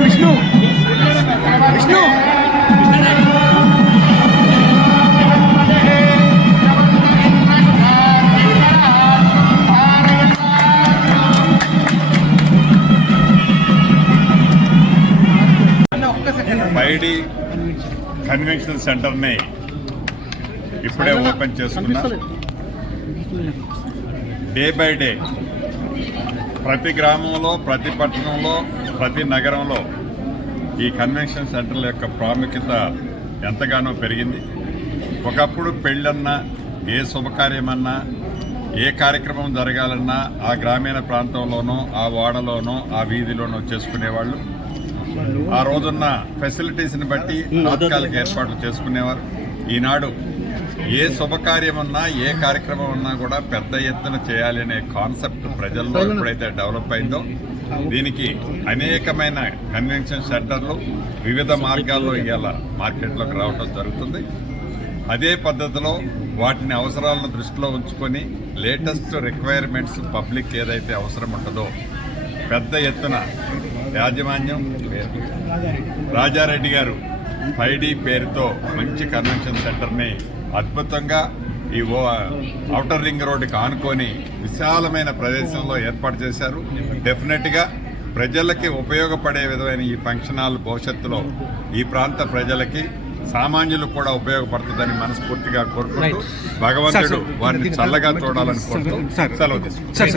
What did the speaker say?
విష్ణు విష్ణు పైడి convention సెంటర్ని ఇప్పుడే open చేసుకున్నా. డే బై డే ప్రతి గ్రామంలో, ప్రతి పట్టణంలో, ప్రతి నగరంలో ఈ కన్వెన్షన్ సెంటర్ల యొక్క ప్రాముఖ్యత ఎంతగానో పెరిగింది. ఒకప్పుడు పెళ్ళన్నా, ఏ శుభకార్యమన్నా, ఏ కార్యక్రమం జరగాలన్నా ఆ గ్రామీణ ప్రాంతంలోనో, ఆ వాడలోనో, ఆ వీధిలోనో చేసుకునేవాళ్ళు. ఆ రోజున్న ఫెసిలిటీస్ని బట్టి తాత్కాలిక ఏర్పాట్లు చేసుకునేవారు. ఈనాడు ఏ శుభకార్యం ఉన్నా, ఏ కార్యక్రమం ఉన్నా కూడా పెద్ద ఎత్తున చేయాలి అనే కాన్సెప్ట్ ప్రజల్లో ఎప్పుడైతే డెవలప్ అయిందో, దీనికి అనేకమైన కన్వెన్షన్ సెంటర్లు వివిధ మార్గాల్లో ఇవాళ మార్కెట్లోకి రావడం జరుగుతుంది. అదే పద్ధతిలో వాటిని అవసరాలను దృష్టిలో ఉంచుకొని లేటెస్ట్ రిక్వైర్మెంట్స్ పబ్లిక్ ఏదైతే అవసరం ఉంటుందో పెద్ద ఎత్తున యాజమాన్యం రాజారెడ్డి గారు 5D పేరుతో మంచి కన్వెన్షన్ సెంటర్ని అద్భుతంగా ఈ ఔటర్ రింగ్ రోడ్డుకి ఆనుకొని విశాలమైన ప్రదేశంలో ఏర్పాటు చేశారు. డెఫినెట్గా ప్రజలకి ఉపయోగపడే విధమైన ఈ ఫంక్షన్ హాల్ భవిష్యత్తులో ఈ ప్రాంత ప్రజలకి, సామాన్యులకు కూడా ఉపయోగపడుతుందని మనస్ఫూర్తిగా కోరుకుంటూ భగవంతుడు వారిని చల్లగా చూడాలని కోరుతూ సెలవు తీసుకుంటారు.